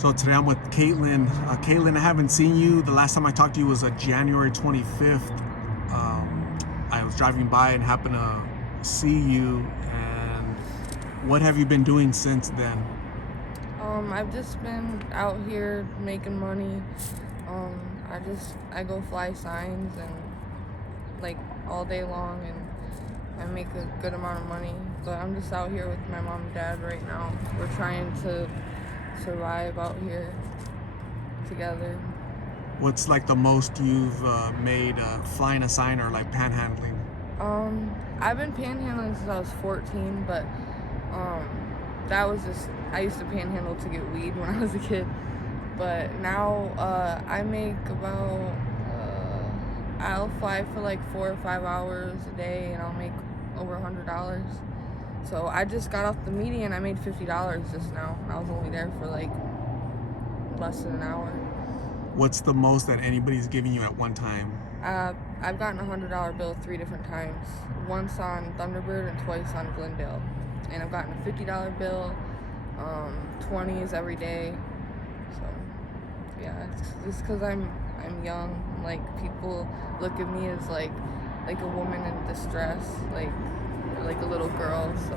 So today I'm with Caitlyne. Caitlyne, I haven't seen you. The last time I talked to you was January 25th. I was driving by and happened to see you. And what have you been doing since then? I've just been out here making money. I go fly signs and like all day long, and I make a good amount of money. But I'm just out here with my mom and dad right now. We're trying to survive out here together. What's like the most you've made flying a sign or like panhandling? I've been panhandling since I was 14, but that was just, I used to panhandle to get weed when I was a kid. But now I make about, I'll fly for like 4 or 5 hours a day and I'll make over $100. So I just got off the meeting and I made $50 just now. And I was only there for like less than an hour. What's the most that anybody's giving you at one time? I've gotten a $100 bill 3 different times. Once on Thunderbird and twice on Glendale. And I've gotten a $50 bill, 20s every day. So yeah, it's just because I'm young. Like, people look at me as like a woman in distress, like a little girl. So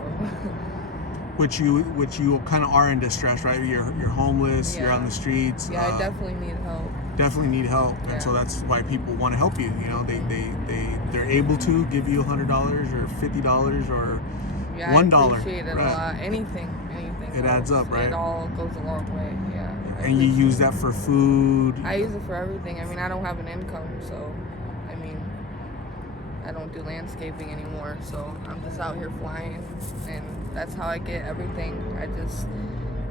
Which you kind of are in distress, right? You're homeless. Yeah. You're on the streets. Yeah, I definitely need help. Definitely need help, and so that's why people want to help you. You know, they're able to give you $100 or $50 or $1. I appreciate it a lot. Anything. It adds up, right? It all goes a long way. Yeah. And you use that for food. I use it for everything. I mean, I don't have an income, so I mean, I don't do landscaping anymore. So I'm just out here flying, and that's how I get everything.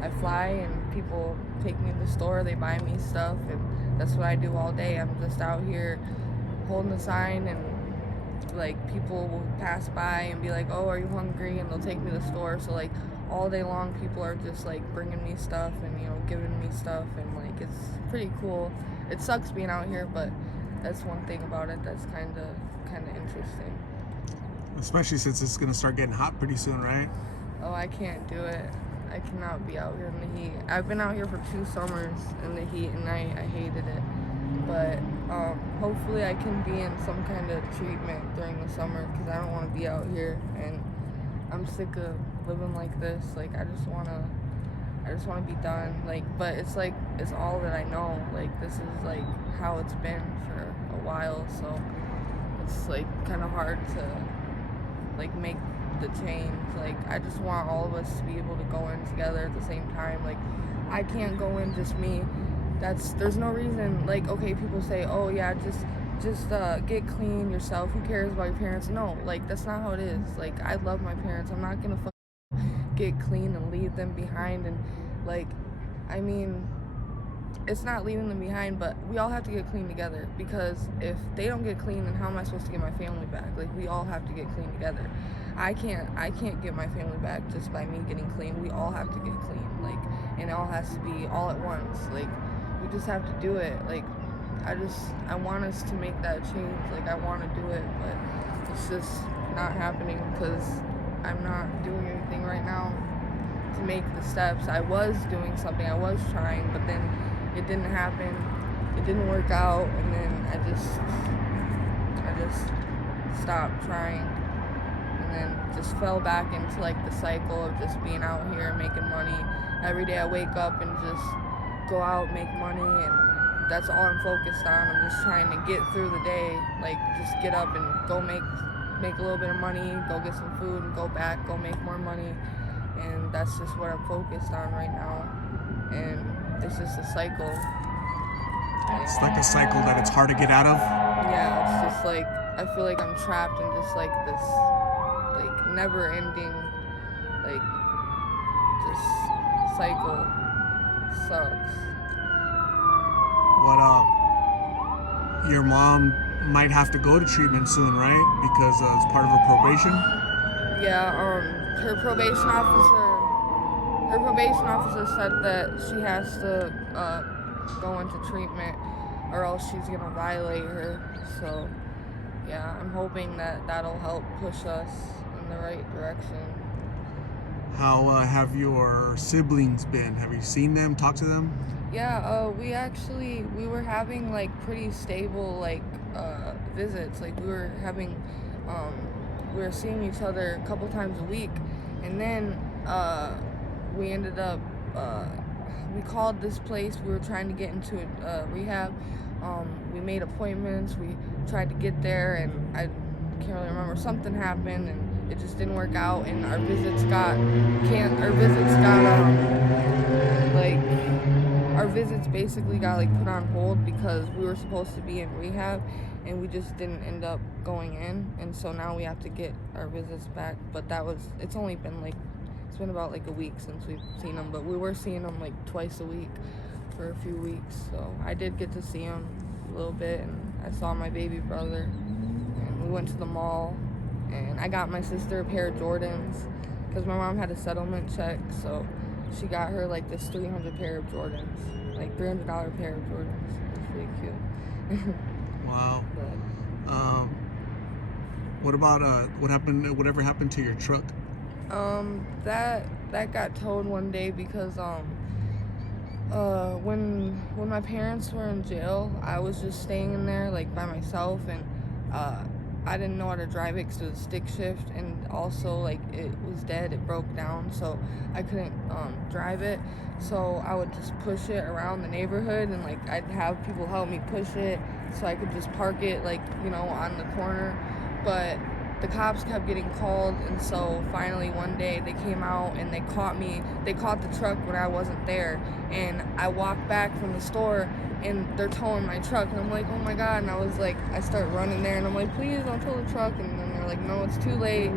I fly, and people take me to the store. They buy me stuff, and that's what I do all day. I'm just out here holding a sign, and like, people will pass by and be like, "Oh, are you hungry?" And they'll take me to the store. So like all day long, people are just like bringing me stuff and, you know, giving me stuff, and like, it's pretty cool. It sucks being out here, but that's one thing about it that's kind of interesting. Especially since it's gonna start getting hot pretty soon, right? Oh, I can't do it. I cannot be out here in the heat. I've been out here for 2 summers in the heat, and I hated it. But hopefully I can be in some kind of treatment during the summer, because I don't want to be out here, and I'm sick of living like this. Like, I just want to be done. Like, but it's like, it's all that I know. Like, this is like how it's been for a while, so it's like kind of hard to like make the change. Like, I just want all of us to be able to go in together at the same time. Like, I can't go in just me. There's no reason. Like, okay, people say, oh yeah, just get clean yourself, who cares about your parents? No, like, that's not how it is. Like, I love my parents. I'm not gonna get clean and leave them behind. And like, I mean, it's not leaving them behind, but we all have to get clean together, because if they don't get clean, then how am I supposed to get my family back? Like, we all have to get clean together. I can't get my family back just by me getting clean. We all have to get clean, like, and it all has to be all at once. Like, we just have to do it. Like, I want us to make that change. Like, I want to do it, but it's just not happening, because I'm not doing anything right now to make the steps. I was doing something, I was trying, but then it didn't happen. It didn't work out, and then I just stopped trying, and then just fell back into like the cycle of just being out here making money. Every day I wake up and just go out, make money, and that's all I'm focused on. I'm just trying to get through the day, like, just get up and go make a little bit of money, go get some food, and go back, go make more money. And that's just what I'm focused on right now. And it's just a cycle. It's like a cycle that it's hard to get out of. Yeah, it's just like, I feel like I'm trapped in just like this, like, never ending, like, just cycle. Sucks. Your mom might have to go to treatment soon, right? Because it's part of her probation. Yeah, her probation officer said that she has to go into treatment, or else she's gonna violate her. So yeah, I'm hoping that that'll help push us in the right direction. How have your siblings been? Have you seen them, talked to them? Yeah, we were having like pretty stable like visits. Like um we were seeing each other a couple times a week, and then we ended up we called this place. We were trying to get into a rehab. We made appointments. We tried to get there, and I can't really remember. Something happened, and it just didn't work out. And our visits got like our visits basically got like put on hold because we were supposed to be in rehab, and we just didn't end up going in. And so now we have to get our visits back. But it's only been like it's been about like a week since we've seen them, but we were seeing them like twice a week for a few weeks. So I did get to see him a little bit, and I saw my baby brother, and we went to the mall, and I got my sister a pair of Jordans because my mom had a settlement check, so she got her like this 300 pair of Jordans, like $300 pair of Jordans. It's pretty cute. Wow. But, What about what happened? Whatever happened to your truck? that got towed one day because when my parents were in jail, I was just staying in there like by myself, and I didn't know how to drive it because it was stick shift, and also like it was dead, it broke down, so I couldn't drive it. So I would just push it around the neighborhood, and like I'd have people help me push it so I could just park it like, you know, on the corner. But the cops kept getting called, and so finally one day they came out and they caught me. They caught the truck when I wasn't there, and I walked back from the store and they're towing my truck, and I'm like, oh my god. And I start running there, and I'm like, please don't tow the truck. And then they're like, no, it's too late.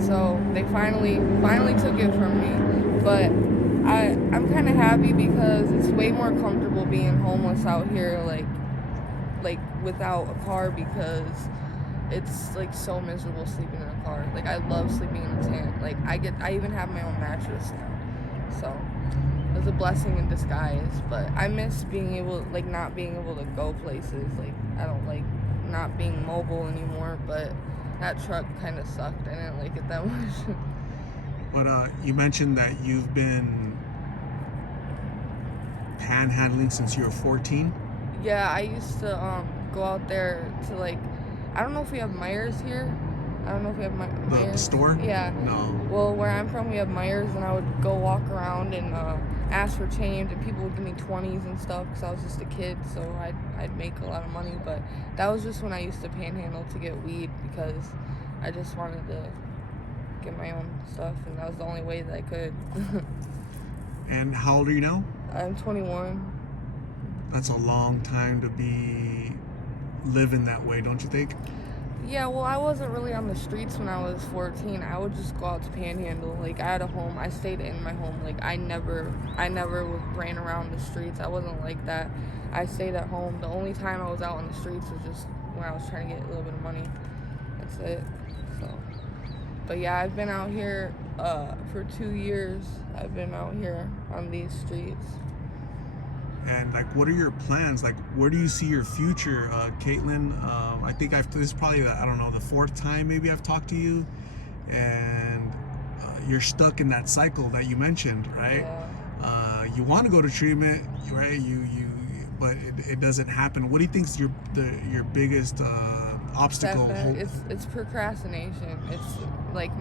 So they finally took it from me. But I'm kind of happy because it's way more comfortable being homeless out here, like without a car, because it's like so miserable sleeping in a car. Like I love sleeping in a tent. Like I even have my own mattress now. So it was a blessing in disguise. But I miss not being able to go places. Like I don't like not being mobile anymore. But that truck kind of sucked. I didn't like it that much. But you mentioned that you've been panhandling since you were 14. Yeah, I used to go out there to like, I don't know if we have Myers here. I don't know if we have Myers. The store? Yeah. No. Well, where I'm from, we have Myers, and I would go walk around and ask for change, and people would give me 20s and stuff because I was just a kid, so I'd make a lot of money. But that was just when I used to panhandle to get weed because I just wanted to get my own stuff, and that was the only way that I could. And how old are you now? I'm 21. That's a long time to be living that way, don't you think? Yeah, well, I wasn't really on the streets when I was 14. I would just go out to panhandle. Like, I had a home. I stayed in my home. Like, I never ran around the streets. I wasn't like that. I stayed at home. The only time I was out on the streets was just when I was trying to get a little bit of money. That's it. So, but yeah, I've been out here for 2 years. I've been out here on these streets. And like, what are your plans? Like, where do you see your future, Caitlyne? I think this is probably the fourth time maybe I've talked to you, and you're stuck in that cycle that you mentioned, right? Yeah. You want to go to treatment, right? But it doesn't happen. What do you think's your biggest obstacle? It's procrastination. It's like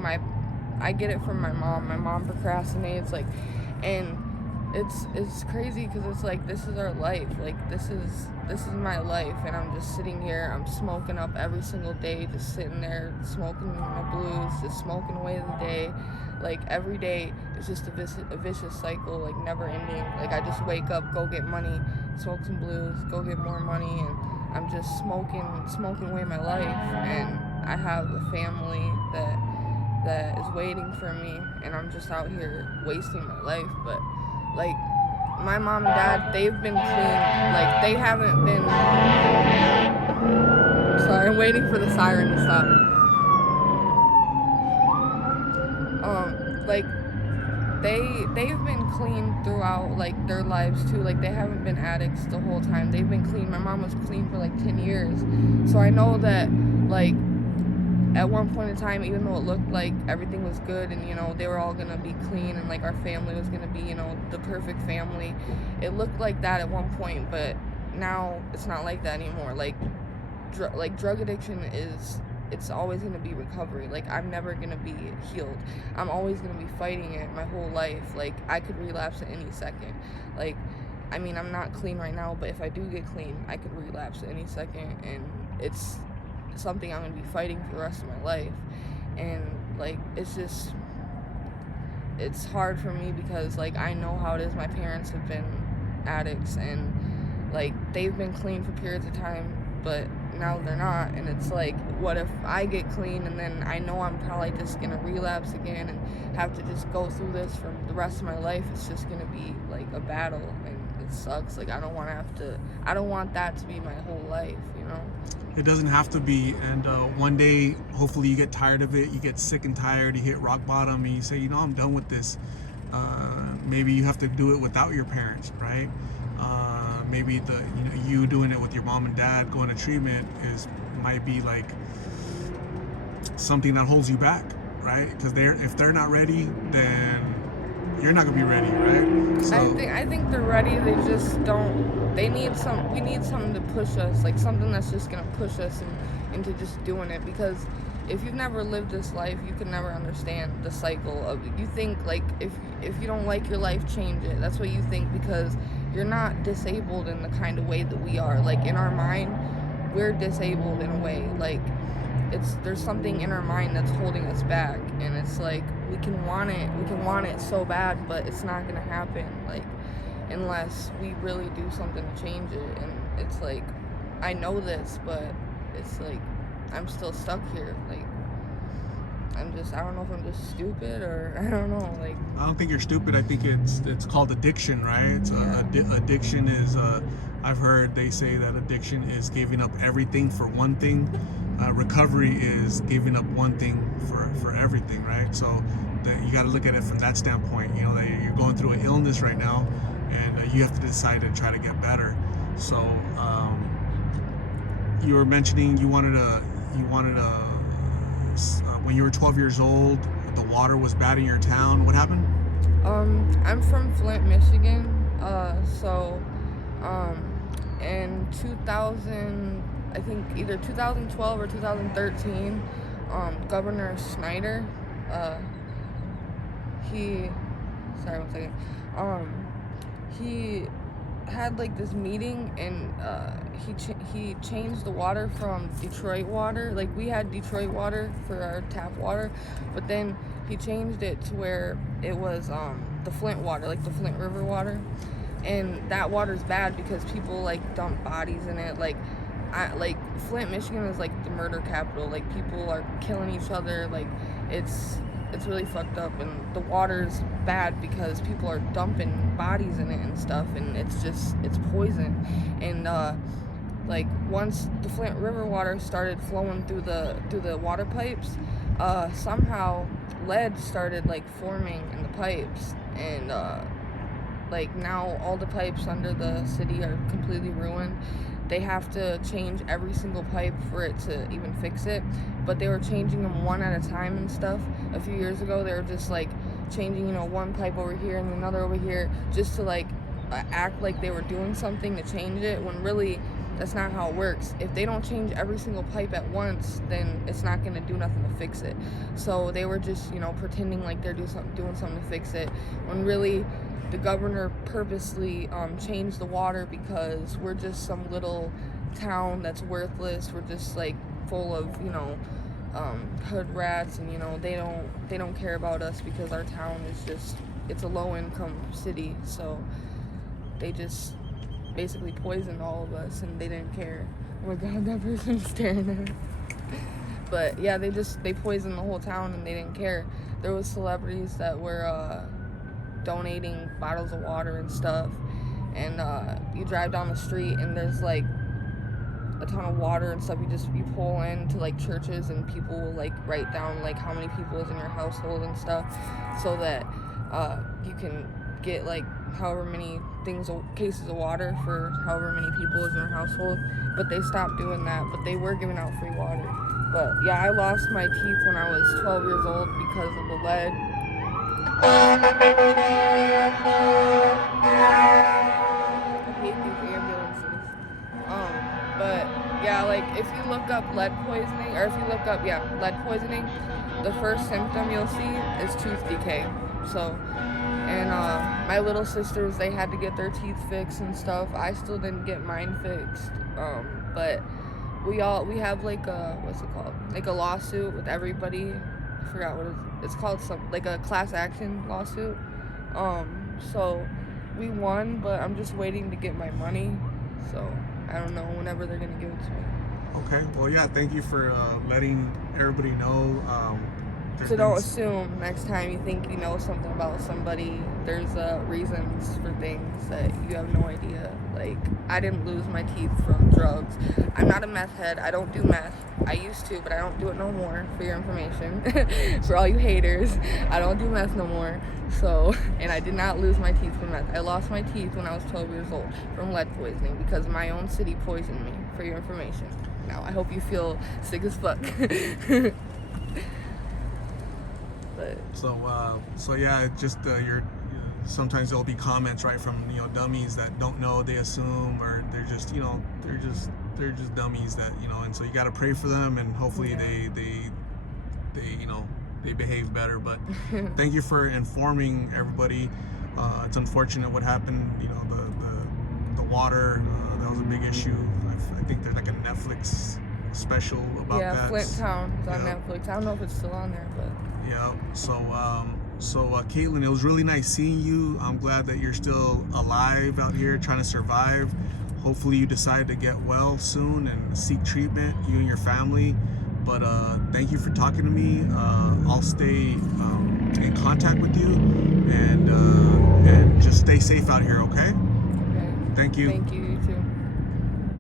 I get it from my mom. My mom procrastinates, like, and it's crazy because it's like, this is our life. Like, this is my life, and I'm just sitting here. I'm smoking up every single day, just sitting there smoking my blues, just smoking away the day. Like, every day it's just a vicious cycle, like never ending. Like, I just wake up, go get money, smoke some blues, go get more money, and I'm just smoking away my life. And I have a family that is waiting for me, and I'm just out here wasting my life. But like, my mom and dad, they've been clean. Like, they haven't been. Sorry, I'm waiting for the siren to stop. Like, they've been clean throughout, like, their lives too. Like, they haven't been addicts the whole time. They've been clean. My mom was clean for like 10 years. So I know that, like, at one point in time, even though it looked like everything was good and, you know, they were all gonna be clean and like our family was gonna be, you know, the perfect family, it looked like that at one point, but now it's not like that anymore. Like drug addiction is, it's always going to be recovery. Like, I'm never going to be healed. I'm always going to be fighting it my whole life. Like, I could relapse at any second. Like, I mean, I'm not clean right now, but if I do get clean, I could relapse at any second, and it's something I'm going to be fighting for the rest of my life. And like, it's just, it's hard for me because like I know how it is. My parents have been addicts, and like they've been clean for periods of time, but now they're not. And it's like, what if I get clean and then I know I'm probably just gonna relapse again and have to just go through this for the rest of my life? It's just gonna be like a battle, and it sucks. Like, I don't want that to be my whole life, you know? It doesn't have to be. And one day, hopefully you get tired of it, you get sick and tired, you hit rock bottom, and you say, you know, I'm done with this. Maybe you have to do it without your parents, right? Maybe you doing it with your mom and dad going to treatment might be like something that holds you back, right? Because if they're not ready, then you're not gonna be ready, right? So I think they're ready. They just don't. We need something to push us, like something that's just gonna push us into just doing it. Because if you've never lived this life, you can never understand the cycle of it. You think like if you don't like your life, change it. That's what you think, because you're not disabled in the kind of way that we are. Like, in our mind, we're disabled in a way. Like, there's something in our mind that's holding us back, and it's like we can want it so bad, but it's not gonna happen, like, unless we really do something to change it. And it's like, I know this, but it's like I'm still stuck here. Like, I don't know if I'm just stupid, or I don't know. Like, I don't think you're stupid. I think it's called addiction, right? Addiction is I've heard they say that addiction is giving up everything for one thing. Recovery is giving up one thing for everything, right? So you got to look at it from that standpoint. You know, that you're going through an illness right now, and you have to decide to try to get better. So you were mentioning you wanted to when you were 12 years old, the water was bad in your town. What happened? I'm from Flint, Michigan. In 2000, I think either 2012 or 2013, Governor Snyder, he had like this meeting, and he changed the water from Detroit water. Like, we had Detroit water for our tap water, but then he changed it to where it was the Flint water, like the Flint River water. And that water's bad because people like dump bodies in it. Like Flint, Michigan is like the murder capital. Like, people are killing each other. Like, it's really fucked up, and the water's bad because people are dumping bodies in it and stuff, and it's poison. And like, once the Flint River water started flowing through the water pipes, somehow lead started like forming in the pipes, and like, now all the pipes under the city are completely ruined. They have to change every single pipe for it to even fix it, but they were changing them one at a time and stuff. A few years ago, they were just like changing, you know, one pipe over here and another over here, just to like act like they were doing something to change it, when really that's not how it works. If they don't change every single pipe at once, then it's not going to do nothing to fix it. So they were just, you know, pretending like they're doing something to fix it, when really the governor purposely changed the water because we're just some little town that's worthless. We're just like full of, you know, hood rats, and, you know, they don't care about us because our town is just, it's a low income city. So they just basically poisoned all of us, and they didn't care. Oh my god, that person's staring at us. But yeah, they poisoned the whole town, and they didn't care. There was celebrities that were donating bottles of water and stuff, and you drive down the street and there's like a ton of water and stuff. You pull into like churches, and people will like write down like how many people is in your household and stuff, so that you can get like however many cases of water for however many people is in your household. But they stopped doing that, but they were giving out free water. But yeah, I lost my teeth when I was 12 years old because of the lead. I hate these ambulances. But yeah, like if you look up lead poisoning, or if you look up, yeah, lead poisoning, the first symptom you'll see is tooth decay. So, and my little sisters, they had to get their teeth fixed and stuff. I still didn't get mine fixed. But we have like a, what's it called? Like a lawsuit with everybody. I forgot what it's called, like a class action lawsuit. So we won, but I'm just waiting to get my money. So I don't know whenever they're gonna give it to me. Okay. Well, yeah. Thank you for letting everybody know. So don't assume next time you think you know something about somebody, there's reasons for things that you have no idea. Like, I didn't lose my teeth from drugs. I'm not a meth head. I don't do meth. I used to, but I don't do it no more, for your information. For all you haters, I don't do meth no more. So, and I did not lose my teeth from meth. I lost my teeth when I was 12 years old from lead poisoning because my own city poisoned me, for your information. Now, I hope you feel sick as fuck. But So yeah, it just sometimes there'll be comments right from dummies that don't know, they assume, or they're just they're just dummies that and so you got to pray for them, and hopefully yeah. they behave better. But thank you for informing everybody. It's unfortunate what happened. The water, that was a big issue. I think there's like a Netflix special about that. Yeah, Flint Town. It's on Netflix. I don't know if it's still on there, but yeah. So Caitlyne, it was really nice seeing you. I'm glad that you're still alive out here trying to survive. Hopefully you decide to get well soon and seek treatment, you and your family. But thank you for talking to me. I'll stay in contact with you, and just stay safe out here, okay? okay. Thank you. Thank you, you too.